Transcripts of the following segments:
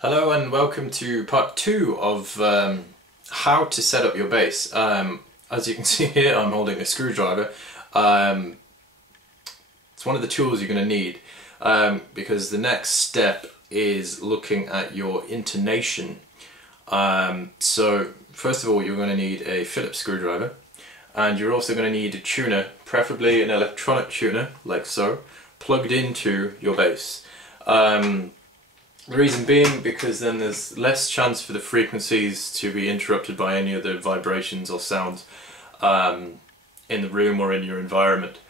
Hello and welcome to part 2 of how to set up your bass. As you can see here, I'm holding a screwdriver. It's one of the tools you're going to need because the next step is looking at your intonation. So first of all, you're going to need a Phillips screwdriver, and you're also going to need a tuner, preferably an electronic tuner like so, plugged into your bass. The reason being because then there's less chance for the frequencies to be interrupted by any other vibrations or sounds in the room or in your environment.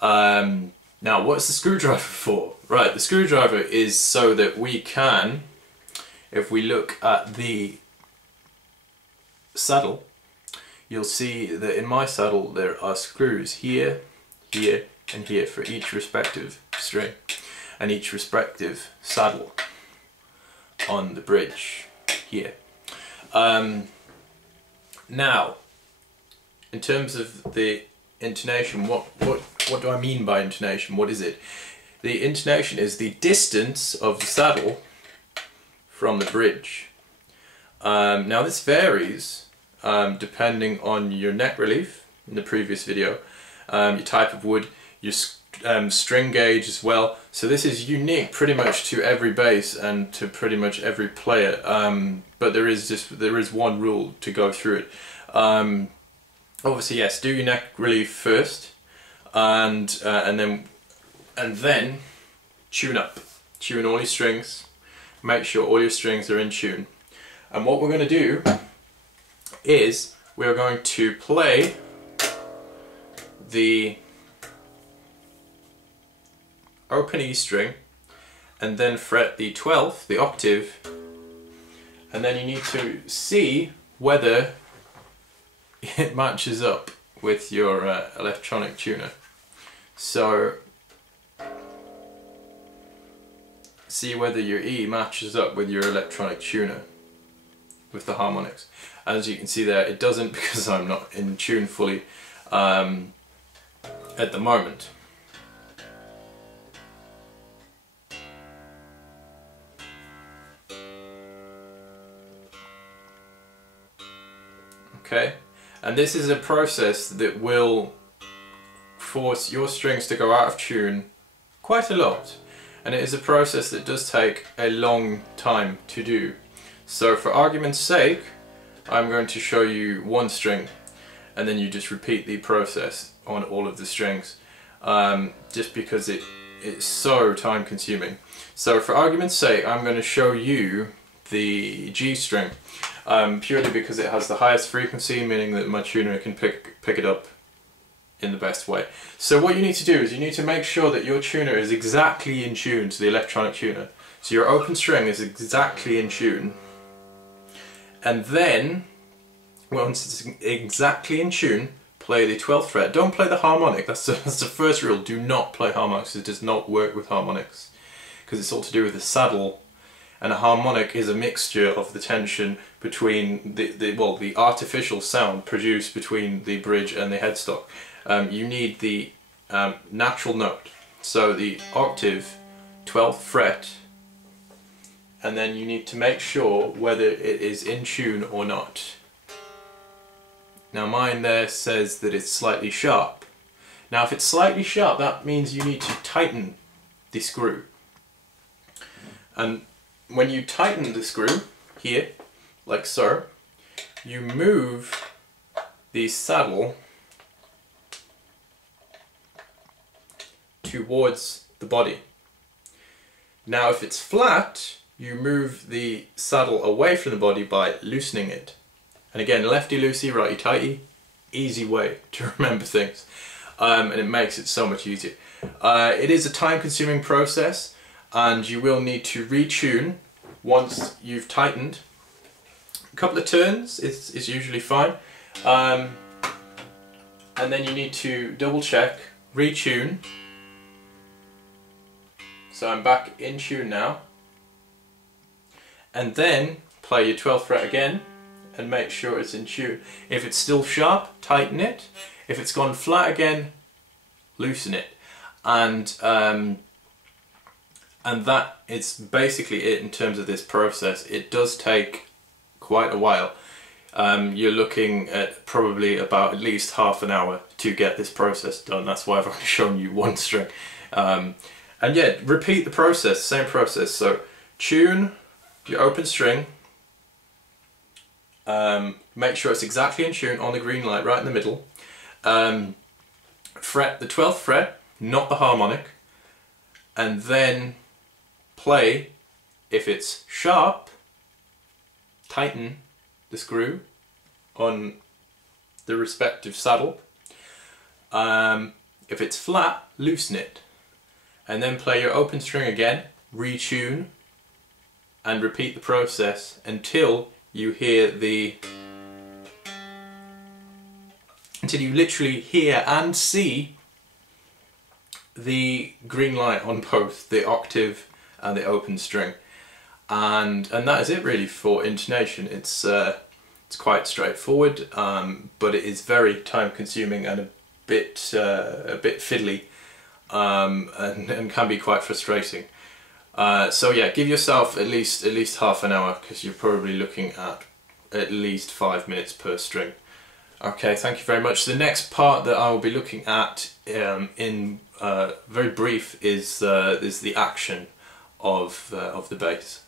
Now, what's the screwdriver for? Right, the screwdriver is so that we can, if we look at the saddle, you'll see that in my saddle there are screws here, here and here for each respective string and each respective saddle on the bridge here. Now, in terms of the intonation, what do I mean by intonation? What is it? The intonation is the distance of the saddle from the bridge. Now this varies depending on your neck relief in the previous video, your type of wood, your string gauge as well. So this is unique pretty much to every bass and to pretty much every player, but there is one rule to go through it. Obviously, yes, do your neck relief first, and then tune up. Tune all your strings. Make sure all your strings are in tune. And what we're going to do is we're going to play the open E string and then fret the 12th, the octave, and then you need to see whether it matches up with your electronic tuner. So see whether your E matches up with your electronic tuner with the harmonics. As you can see there, it doesn't because I'm not in tune fully at the moment. Okay, and this is a process that will force your strings to go out of tune quite a lot, and it is a process that does take a long time to do. So for argument's sake, I'm going to show you one string and then you just repeat the process on all of the strings, just because it's so time consuming. So for argument's sake, I'm going to show you the G string, purely because it has the highest frequency, meaning that my tuner can pick it up in the best way. So what you need to do is you need to make sure that your tuner is exactly in tune to the electronic tuner. So your open string is exactly in tune, and then once it's exactly in tune, play the 12th fret. Don't play the harmonic. That's the first rule. Do not play harmonics. It does not work with harmonics because it's all to do with the saddle. And a harmonic is a mixture of the tension between the artificial sound produced between the bridge and the headstock. You need the natural note, so the octave, 12th fret, and then you need to make sure whether it is in tune or not. Now mine there says that it's slightly sharp. Now if it's slightly sharp, that means you need to tighten the screw. And when you tighten the screw here, like so, you move the saddle towards the body. Now if it's flat, you move the saddle away from the body by loosening it. And again, lefty loosey, righty tighty, easy way to remember things, and it makes it so much easier. It is a time consuming process, and you will need to retune once you've tightened. A couple of turns is usually fine, and then you need to double check, retune. So I'm back in tune now, and then play your 12th fret again and make sure it's in tune. If it's still sharp, tighten it. If it's gone flat again, loosen it. And And that is basically it in terms of this process. It does take quite a while. You're looking at probably about at least half an hour to get this process done. That's why I've only shown you one string. And yeah, repeat the process, same process. So tune your open string, make sure it's exactly in tune on the green light right in the middle. Fret the 12th fret, not the harmonic, and then play. If it's sharp, tighten the screw on the respective saddle. If it's flat, loosen it, and then play your open string again, retune, and repeat the process until you hear until you literally hear and see the green light on both the octave and the open string. And that is it really for intonation. It's quite straightforward, but it is very time consuming and a bit fiddly, and can be quite frustrating. So yeah, give yourself at least half an hour, because you're probably looking at least 5 minutes per string. Okay, thank you very much. The next part that I will be looking at in very brief is the action of the bass.